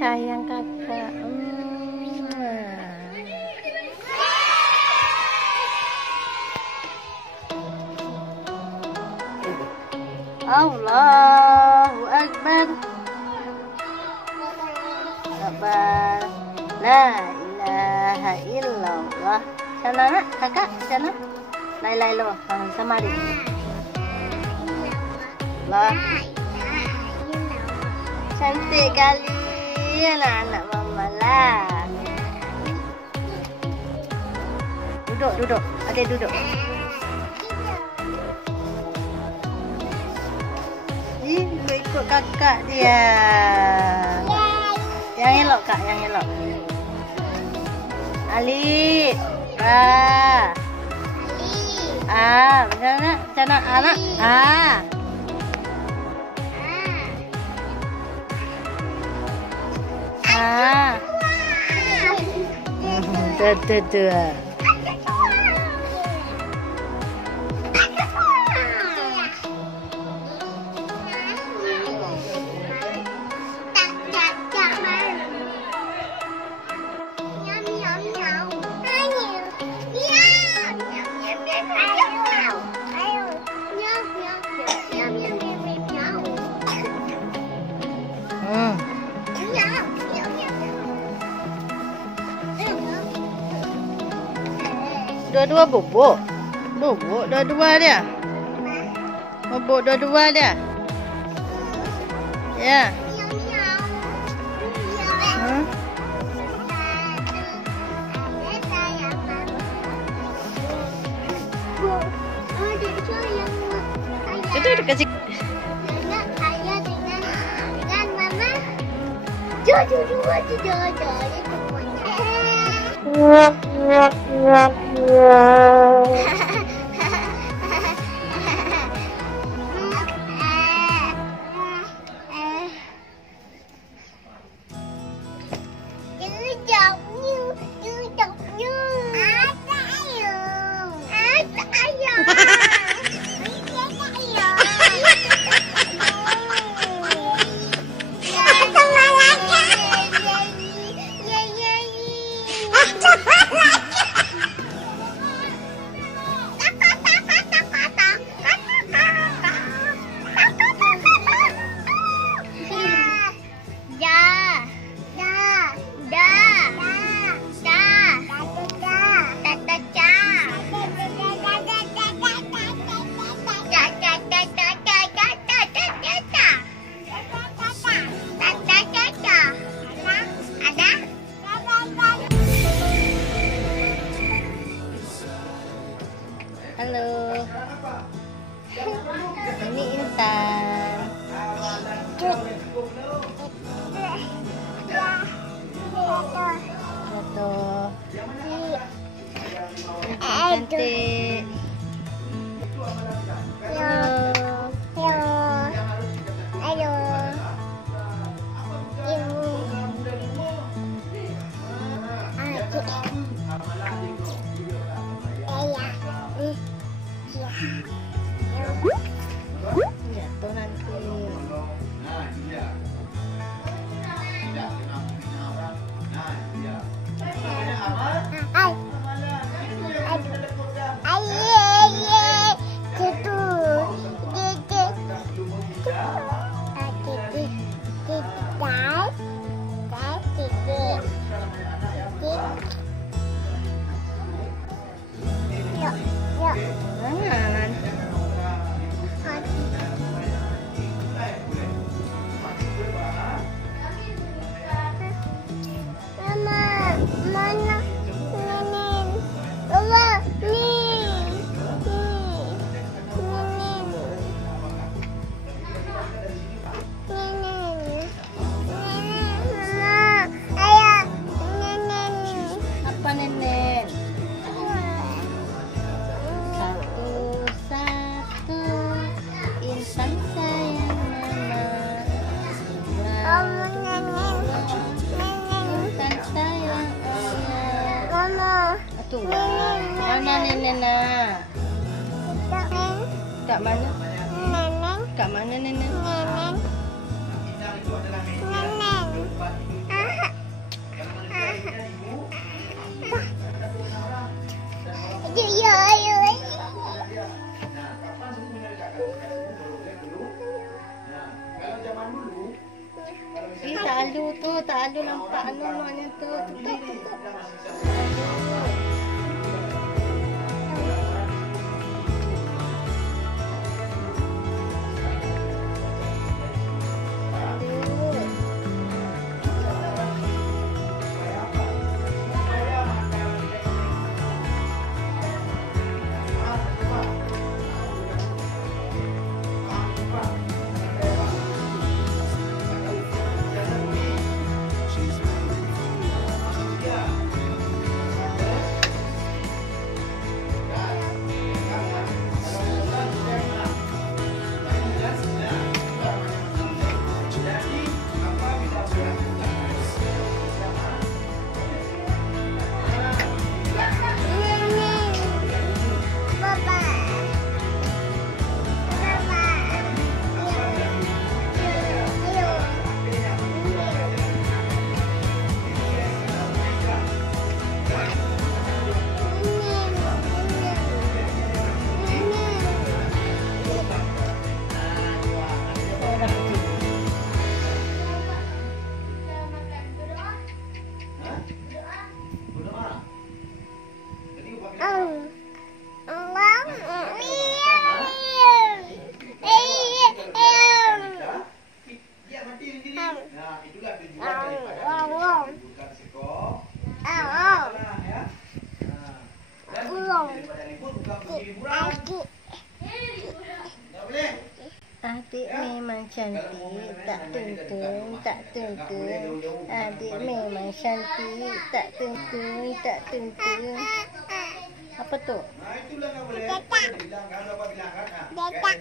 sayang kakak. Allahu Akbar. Akbar. La ilaha illallah. Sana nak kakak, sana. Lai lo, sama dia. Allah. Cantik kali anak-anak mama lah. Duduk. Adik duduk. Ih, ikut kakak dia. Yang elok kak, yang elok. Ali. Macam mana anak? Tuh. Dua-dua bubuk. Dua-dua dia. Bubuk dua-dua dia. Ya. Itu udah kasih. Ayah dengan mama. Jodoh. Halo. Ini Intan. Jatuh. Cantik. Jatuh nanti. Tuh, mana nenek nak? Kat mana? Kat mana nenek? Talo tu, talo nampak ano maknya tu. Adik memang cantik, tak tengkung, tak tengkung. Adik memang cantik, tak tengkung, tak tengkung. Apa tu? Detak.